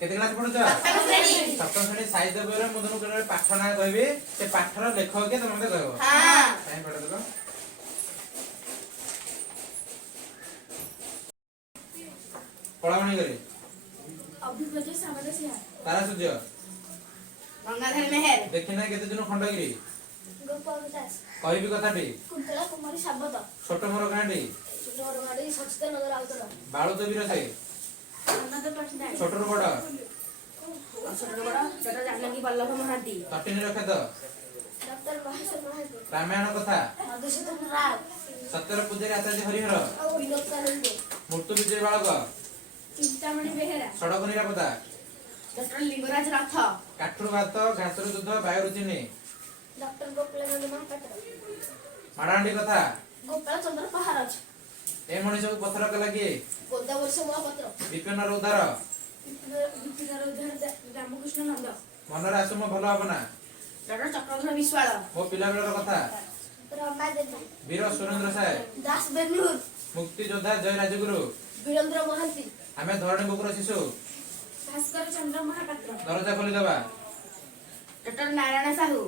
केते क्लास पढुछ सप्तम श्रेणी साहित्य बहिर मु तमु केते पाठ ना कहबे से पाठर लेखक के तुम मते कहबो हां टाइम पढ दो पढावणी करे अभिभज्य सामने से तारा सूर्य गंगाधर मेहर देखिना केते दिन खंडगिरी गोपाल दास कहबी कथाटी कुंतला कुमारी साबत छोट मोर गांडी छोट मोर गाडी सचते नगर आउतर बाळू तो वीर से अन्नद पटनाय छोट रो बड़ छोट बड़ छोट जानकी बल्लभ महांती तटिनी रखे तो डॉक्टर महेश्वर महांती रामायण कथा मधुसूदन राव सत्यर पूजारी आचार्य हरिहर विनोद कानंदे मृत्यु विजय बालक चिंतामणि बेहेरा सड़क निरापत्ता डॉक्टर लिंगराज रथ काठुर भात घासर युद्ध वायु चिन्ह डॉक्टर गोपालानंद महापात्र माडांडी कथा गोपाल चंद्र पहारज ए मनीष को पत्थर कला किए गोदा वर्ष महापात्र विपिन उद्धार विपिनर उद्धार रामकृष्ण नंद मनरे आसुम भल हबना डॉक्टर चक्रधर विश्वाल मो पिला बेलर कथा रमा देवी वीर सुरेंद्र साय दास बेनुर मुक्ति योद्धा जय राजगुरु वीरेंद्र महांती आमे धरणी बुकुर शिशु भास्कर चंद्र महापात्र दरजा खोली दबा डॉक्टर नारायण साहू